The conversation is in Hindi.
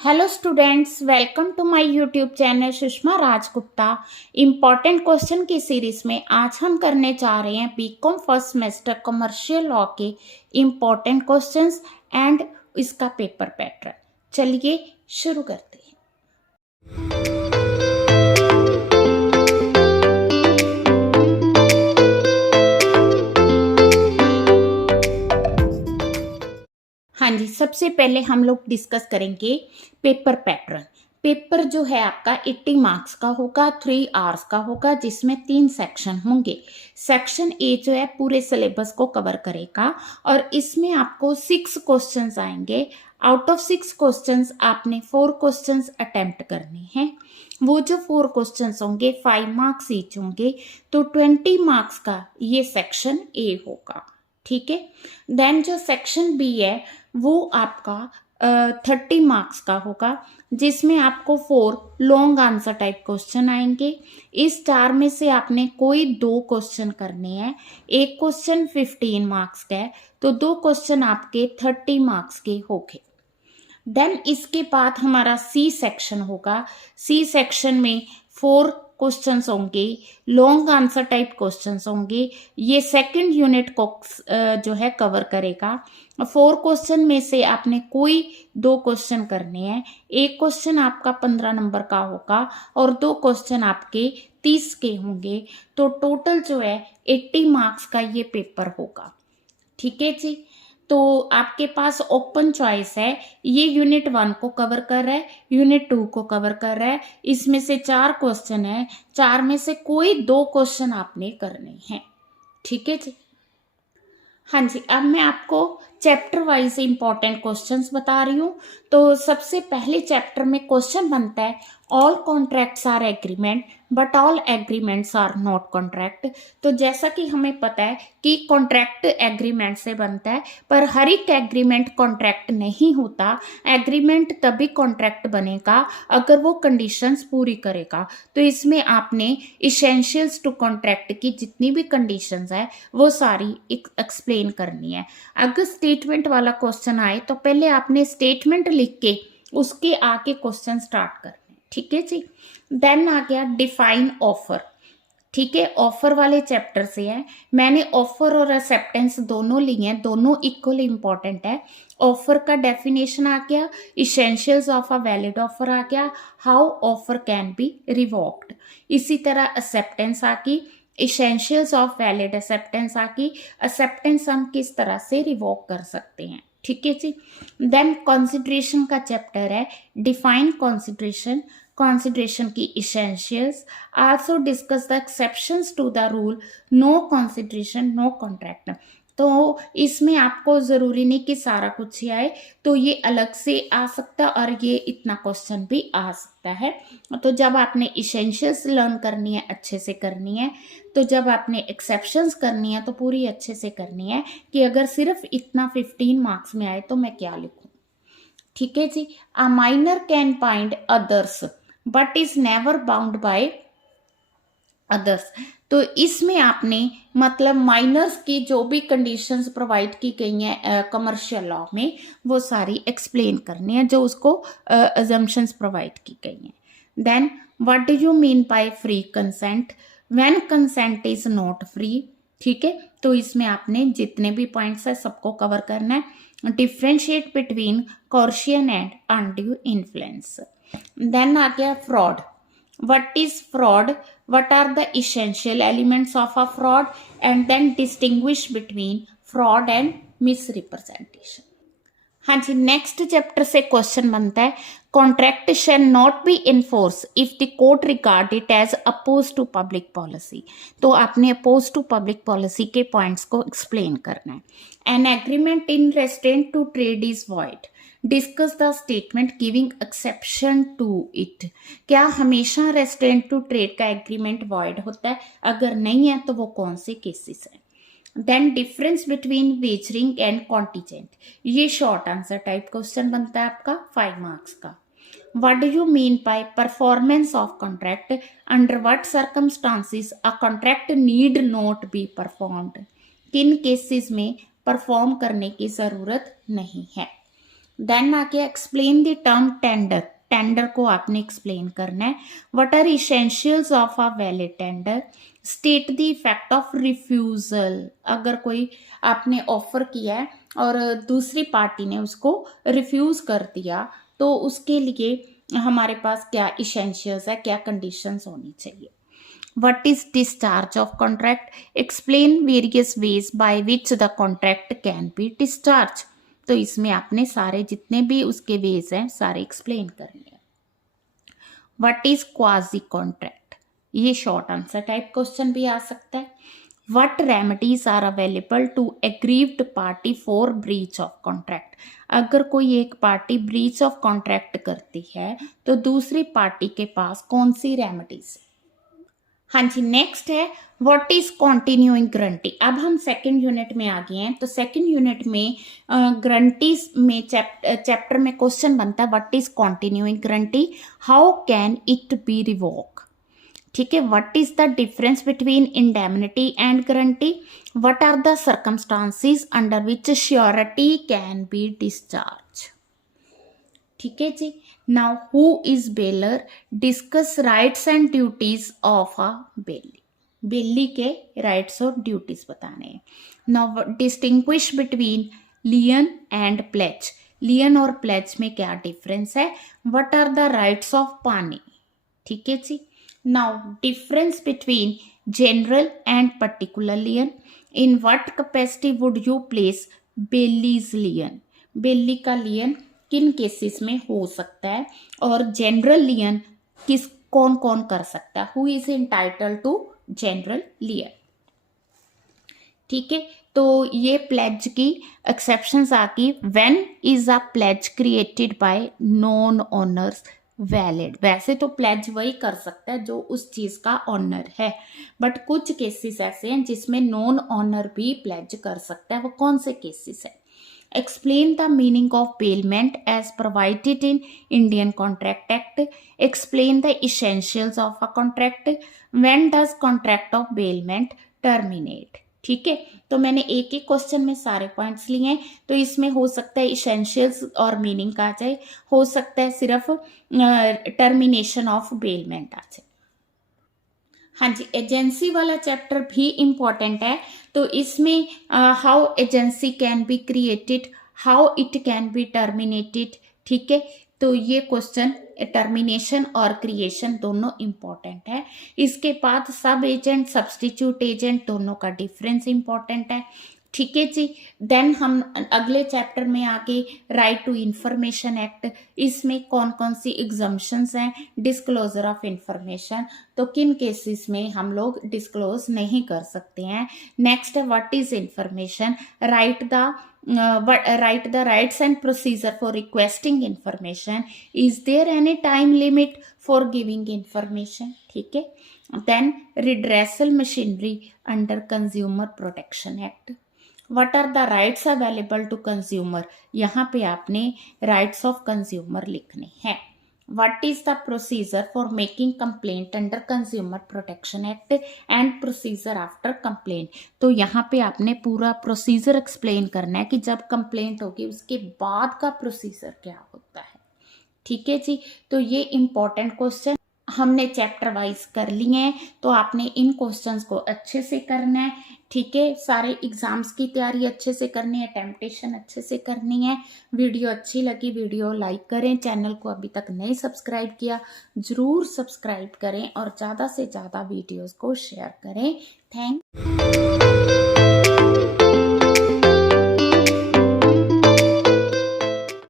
Hello students, welcome to my YouTube channel Sushma Rajgupta. Important question की सीरीज में आज हम करने जा रहे हैं BCom first semester commercial law के इम्पॉर्टेंट क्वेश्चंस एंड इसका पेपर पैटर्न। चलिए शुरू करते हैं। हाँ जी, सबसे पहले हम लोग डिस्कस करेंगे पेपर पैटर्न। पेपर जो है आपका 80 मार्क्स का होगा, 3 आवर्स का होगा, जिसमें 3 सेक्शन होंगे। सेक्शन ए जो है पूरे सिलेबस को कवर करेगा और इसमें आपको 6 क्वेश्चंस आएंगे। आउट ऑफ 6 क्वेश्चंस आपने 4 क्वेश्चंस अटेम्प्ट करने हैं। वो जो 4 क्वेश्चंस होंगे 5 मार्क्स ईच होंगे, तो 20 मार्क्स का ये सेक्शन ए होगा। ठीक है। देन जो सेक्शन बी है वो आपका 30 मार्क्स का होगा, जिसमें आपको 4 लॉन्ग आंसर टाइप क्वेश्चन आएंगे। इस 4 में से आपने कोई 2 क्वेश्चन करने हैं। एक क्वेश्चन 15 मार्क्स का है, तो 2 क्वेश्चन आपके 30 मार्क्स के होंगे। देन इसके बाद हमारा सी सेक्शन होगा। सी सेक्शन में 4 क्वेश्चंस होंगे, लॉन्ग आंसर टाइप क्वेश्चंस होंगे। ये सेकंड यूनिट को जो है कवर करेगा। 4 क्वेश्चन में से आपने कोई 2 क्वेश्चन करने हैं। एक क्वेश्चन आपका 15 नंबर का होगा और 2 क्वेश्चन आपके 30 के होंगे। तो टोटल जो है 80 मार्क्स का ये पेपर होगा। ठीक है जी। तो आपके पास ओपन चॉइस है। ये यूनिट 1 को कवर कर रहा है, यूनिट 2 को कवर कर रहा है। इसमें से 4 क्वेश्चन है, 4 में से कोई 2 क्वेश्चन आपने करने हैं। ठीक है जी। हाँ जी, अब मैं आपको चैप्टर वाइज इंपॉर्टेंट क्वेश्चंस बता रही हूँ। तो सबसे पहले चैप्टर में क्वेश्चन बनता है all contracts are agreement but all agreements are not contract. तो जैसा कि हमें पता है कि कॉन्ट्रैक्ट एग्रीमेंट से बनता है, पर हर एक एग्रीमेंट कॉन्ट्रैक्ट नहीं होता। एग्रीमेंट तभी कॉन्ट्रैक्ट बनेगा अगर वो कंडीशंस पूरी करेगा। तो इसमें आपने इसेंशियल्स टू कॉन्ट्रैक्ट की जितनी भी कंडीशंस है वो सारी एक्सप्लेन करनी है। अगर स्टेटमेंट वाला क्वेश्चन आए तो पहले आपने स्टेटमेंट लिख के उसके आगे क्वेश्चन स्टार्ट करने। ठीक है जी। देन आ गया डिफाइन ऑफर। ठीक है, ऑफर वाले चैप्टर से है। मैंने ऑफर और एक्सेप्टेंस दोनों लिए हैं, दोनों इक्वली इंपॉर्टेंट है। ऑफर का डेफिनेशन आ गया, essentials of a valid offer आ गया, how offer can be revoked. इसी तरह एक्सेप्टेंस आ गई, इसेंशियल्स ऑफ वैलिड एक्सेप्टेंस आ गई, एक्सेप्टेंस हम किस तरह से रिवोक कर सकते हैं। ठीक है जी। देन कंसिडरेशन का चैप्टर है, डिफाइन कंसिडरेशन, कंसिडरेशन की essentials, also discuss the exceptions to the rule no consideration no contract. तो इसमें आपको जरूरी नहीं कि सारा कुछ ही आए, तो ये अलग से आ सकता है और ये इतना क्वेश्चन भी आ सकता है। तो जब आपने इसेंशियल्स लर्न करनी है अच्छे से करनी है, तो जब आपने एक्सेप्शंस करनी है तो पूरी अच्छे से करनी है कि अगर सिर्फ इतना 15 मार्क्स में आए तो मैं क्या लिखूं। ठीक है जी। A minor can bind others but is never bound by others. तो इसमें आपने मतलब माइनर्स की जो भी कंडीशंस प्रोवाइड की गई हैं कमर्शियल लॉ में, वो सारी एक्सप्लेन करनी है जो उसको अजम्पशंस प्रोवाइड की गई हैं। Then what do you mean by free consent, when consent is not free. ठीक है, तो इसमें आपने जितने भी पॉइंट्स है सबको कवर करना है। Differentiate between coercion and undue influence. Then आ गया fraud. What is fraud? What are the essential elements of a fraud? And then distinguish between fraud and misrepresentation. हाँ जी, नेक्स्ट चैप्टर से क्वेश्चन बनता है contract shall not be enforce if the court regard it as opposed to public policy. तो आपने अपोज टू पब्लिक पॉलिसी के पॉइंट्स को एक्सप्लेन करना है। An agreement in restraint to trade is void, discuss the statement giving exception to it. क्या हमेशा रेस्ट्रेंट टू ट्रेड का एग्रीमेंट वॉइड होता है? अगर नहीं है तो वो कौन से केसेस हैं? Then difference between wagering and contingent, ये शॉर्ट आंसर टाइप क्वेश्चन बनता है आपका 5 मार्क्स का। What do you mean by performance of contract, under what circumstances a contract need not be performed, किन केसेस में परफॉर्म करने की जरूरत नहीं है। देन आके explain the term tender, tender को आपने एक्सप्लेन करना है। What are essentials of a valid tender, state the effect of refusal, अगर कोई आपने ऑफर किया है और दूसरी पार्टी ने उसको रिफ्यूज कर दिया तो उसके लिए हमारे पास क्या इसेंशियल्स है, क्या कंडीशंस होनी चाहिए। What is discharge of contract? Explain various ways by which the contract can be discharged. तो इसमें आपने सारे जितने भी उसके वेज हैं सारे एक्सप्लेन करने हैं। What is quasi contract? ये शॉर्ट आंसर टाइप क्वेश्चन भी आ सकता है। What remedies are available to aggrieved party for breach of contract? अगर कोई एक पार्टी ब्रीच ऑफ कॉन्ट्रैक्ट करती है तो दूसरी पार्टी के पास कौन सी रेमेडीज। हाँ जी, नेक्स्ट है व्हाट इज कॉन्टिन्यूइंग गारंटी। अब हम सेकंड यूनिट में आ गए हैं, तो सेकंड यूनिट में गारंटीज में चैप्टर में क्वेश्चन बनता है what is continuing guarantee, how can it be revoke. ठीक है, what is the difference between indemnity and guarantee, what are the circumstances under which surety can be discharge. ठीक है जी। Now who is bailor, discuss rights and duties of a bailee, bailee के राइट्स और ड्यूटीज बताने हैं। Now distinguish between lien and pledge, lien और प्लेज में क्या डिफरेंस है, what are the rights of pawnee. ठीक है जी। Now difference between general and particular lien, in what capacity would you place bailee's lien, bailee का लियन किन केसेस में हो सकता है और जनरल लियन किस कौन कौन कर सकता है, who is entitled to general lien. ठीक है, तो ये प्लेज की एक्सेप्शंस आती, when is a pledge created by non owners valid. वैसे तो प्लेज वही कर सकता है जो उस चीज का ऑनर है, बट कुछ केसेस ऐसे हैं जिसमें नॉन ऑनर भी प्लेज कर सकता है, वो कौन से केसेस है। Explain the meaning of bailment as provided in Indian Contract Act. Explain the essentials of a contract. When does contract of bailment terminate? ठीक है, तो मैंने एक एक क्वेश्चन में सारे पॉइंट्स लिए हैं, तो इसमें हो सकता है इसेंशियल्स और मीनिंग आ जाए, हो सकता है सिर्फ टर्मिनेशन ऑफ बेलमेंट आ जाए। हाँ जी, एजेंसी वाला चैप्टर भी इम्पॉर्टेंट है, तो इसमें how agency can be created, how it can be terminated. ठीक है, तो ये क्वेश्चन टर्मिनेशन और क्रिएशन दोनों इम्पॉर्टेंट है। इसके बाद सब एजेंट सब्सटीट्यूट एजेंट दोनों का डिफरेंस इम्पॉर्टेंट है। ठीक है जी। देन हम अगले चैप्टर में आगे राइट टू इंफॉर्मेशन एक्ट, इसमें कौन कौन सी एग्जम्पशंस हैं, डिस्क्लोजर ऑफ इंफॉर्मेशन, तो किन केसेस में हम लोग डिस्क्लोज नहीं कर सकते हैं। नेक्स्ट है what is information, right the rights and procedure for requesting information, is there any time limit for giving information. ठीक है, then redressal machinery under consumer protection act, what are the rights available to consumer, यहाँ पे आपने राइट्स ऑफ कंज्यूमर लिखने हैं। What is the procedure for making complaint under consumer protection act and procedure after complaint, तो यहाँ पे आपने पूरा प्रोसीजर एक्सप्लेन करना है कि जब कंप्लेंट होगी उसके बाद का प्रोसीजर क्या होता है। ठीक है जी, तो ये इंपॉर्टेंट क्वेश्चन हमने चैप्टर वाइज कर लिए हैं, तो आपने इन क्वेश्चंस को अच्छे से करना है। ठीक है, सारे एग्जाम्स की तैयारी अच्छे से करनी है, टेम्पटेशन अच्छे से करनी है। वीडियो अच्छी लगी वीडियो लाइक करें, चैनल को अभी तक नहीं सब्सक्राइब किया ज़रूर सब्सक्राइब करें और ज़्यादा से ज़्यादा वीडियोस को शेयर करें। थैंक